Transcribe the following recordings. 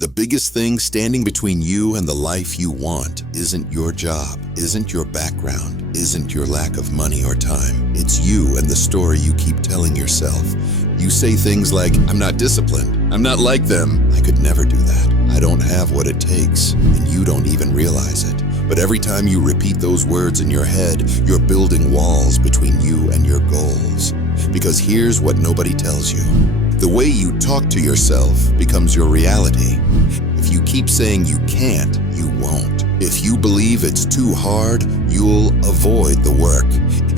The biggest thing standing between you and the life you want isn't your job, isn't your background, isn't your lack of money or time. It's you and the story you keep telling yourself. You say things like, I'm not disciplined, I'm not like them, I could never do that, I don't have what it takes, and you don't even realize it. But every time you repeat those words in your head, you're building walls between you and your goals. Because here's what nobody tells you. The way you talk to yourself becomes your reality. If you keep saying you can't, you won't. If you believe it's too hard, you'll avoid the work.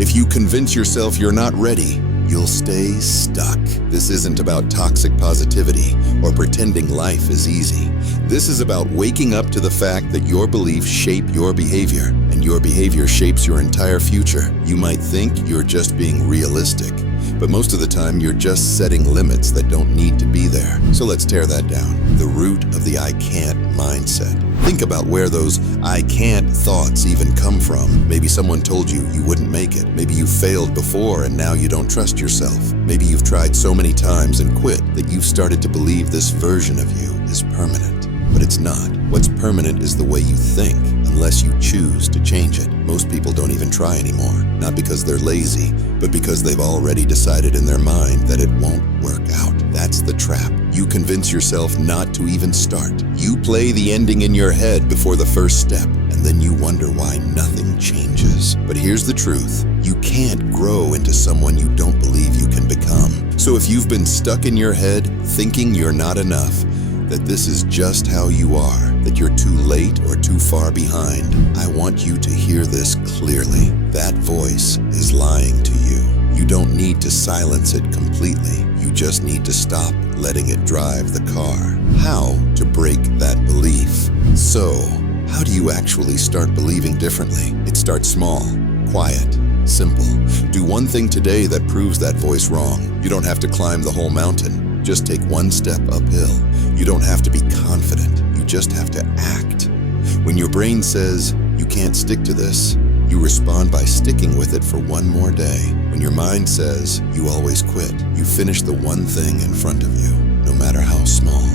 If you convince yourself you're not ready, you'll stay stuck. This isn't about toxic positivity or pretending life is easy. This is about waking up to the fact that your beliefs shape your behavior, and your behavior shapes your entire future. You might think you're just being realistic, but most of the time you're just setting limits that don't need to be there. So let's tear that down. The root of the I can't mindset. Think about where those I can't thoughts even come from. Maybe someone told you you wouldn't make it. Maybe you failed before and now you don't trust yourself. Maybe you've tried so many times and quit that you've started to believe this version of you is permanent. But it's not. What's permanent is the way you think, unless you choose to change it. Most people don't even try anymore, not because they're lazy, but because they've already decided in their mind that it won't work out. That's the trap. You convince yourself not to even start. You play the ending in your head before the first step, and then you wonder why nothing changes. But here's the truth. You can't grow into someone you don't believe you can become. So if you've been stuck in your head thinking you're not enough, that this is just how you are, that you're too late or too far behind, I want you to hear this clearly. That voice is lying to you. You don't need to silence it completely. You just need to stop letting it drive the car. How to break that belief? So, how do you actually start believing differently? It starts small, quiet, simple. Do one thing today that proves that voice wrong. You don't have to climb the whole mountain. Just take one step uphill. You don't have to be confident. You just have to act. When your brain says, you can't stick to this, you respond by sticking with it for one more day. When your mind says, you always quit, you finish the one thing in front of you, no matter how small.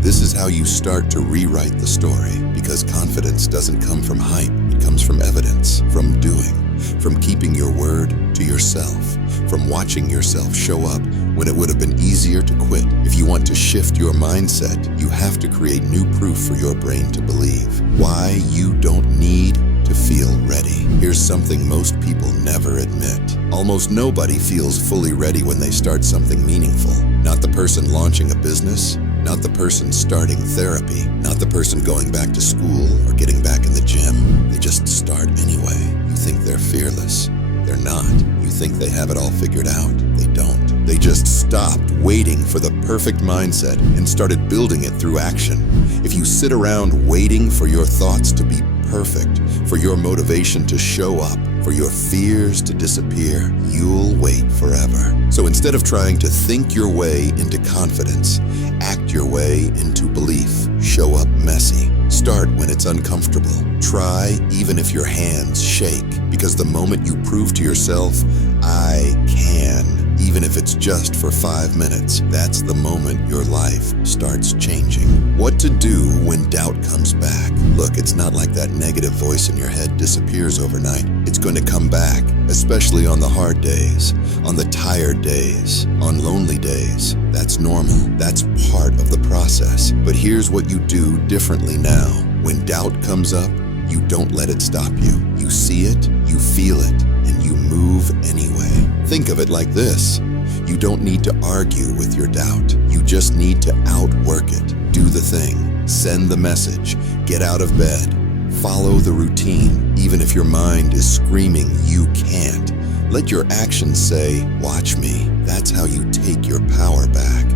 This is how you start to rewrite the story, because confidence doesn't come from hype. It comes from evidence, from doing, from keeping your word to yourself, from watching yourself show up when it would have been easier to quit. If you want to shift your mindset, you have to create new proof for your brain to believe. Why you don't need to feel ready. Here's something most people never admit. Almost nobody feels fully ready when they start something meaningful. Not the person launching a business, not the person starting therapy, not the person going back to school or getting back in the gym. They just start anyway. You think they're fearless. They're not. You think they have it all figured out. They don't. They just stopped waiting for the perfect mindset and started building it through action. If you sit around waiting for your thoughts to be perfect, for your motivation to show up, for your fears to disappear, you'll wait forever. So instead of trying to think your way into confidence, act your way into belief. Show up messy. Start when it's uncomfortable. Try even if your hands shake, because the moment you prove to yourself, I can, even if it's just for 5 minutes, that's the moment your life starts changing. What to do when doubt comes back? Look, it's not like that negative voice in your head disappears overnight. It's going to come back, especially on the hard days, on the tired days, on lonely days. That's normal. That's part of the process. But here's what you do differently now. When doubt comes up, you don't let it stop you. You see it, you feel it, and you move anyway. Think of it like this. You don't need to argue with your doubt. You just need to outwork it. Do the thing. Send the message. Get out of bed. Follow the routine, even if your mind is screaming you can't. Let your actions say, watch me. That's how you take your power back.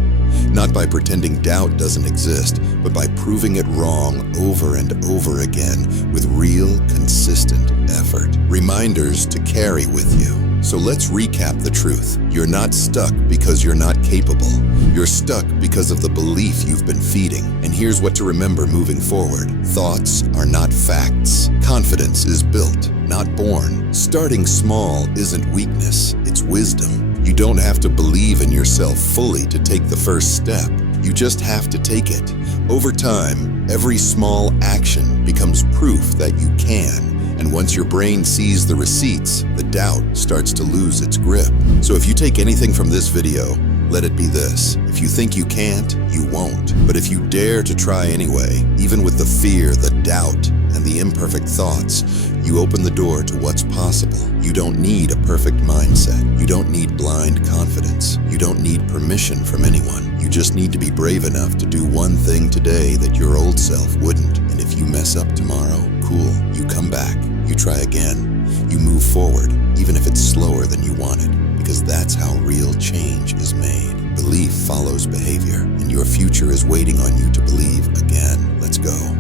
Not by pretending doubt doesn't exist, but by proving it wrong over and over again with real, consistent effort. Reminders to carry with you. So let's recap the truth. You're not stuck because you're not capable. You're stuck because of the belief you've been feeding. And here's what to remember moving forward. Thoughts are not facts. Confidence is built, not born. Starting small isn't weakness, it's wisdom. You don't have to believe in yourself fully to take the first step. You just have to take it. Over time, every small action becomes proof that you can. And once your brain sees the receipts, the doubt starts to lose its grip. So if you take anything from this video, let it be this. If you think you can't, you won't. But if you dare to try anyway, even with the fear, the doubt, and the imperfect thoughts, you open the door to what's possible. You don't need a perfect mindset. You don't need blind confidence. You don't need permission from anyone. You just need to be brave enough to do one thing today that your old self wouldn't. And if you mess up tomorrow, cool. You come back. You try again. You move forward, even if it's slower than you wanted, because that's how real change is made. Belief follows behavior, and your future is waiting on you to believe again. Let's go.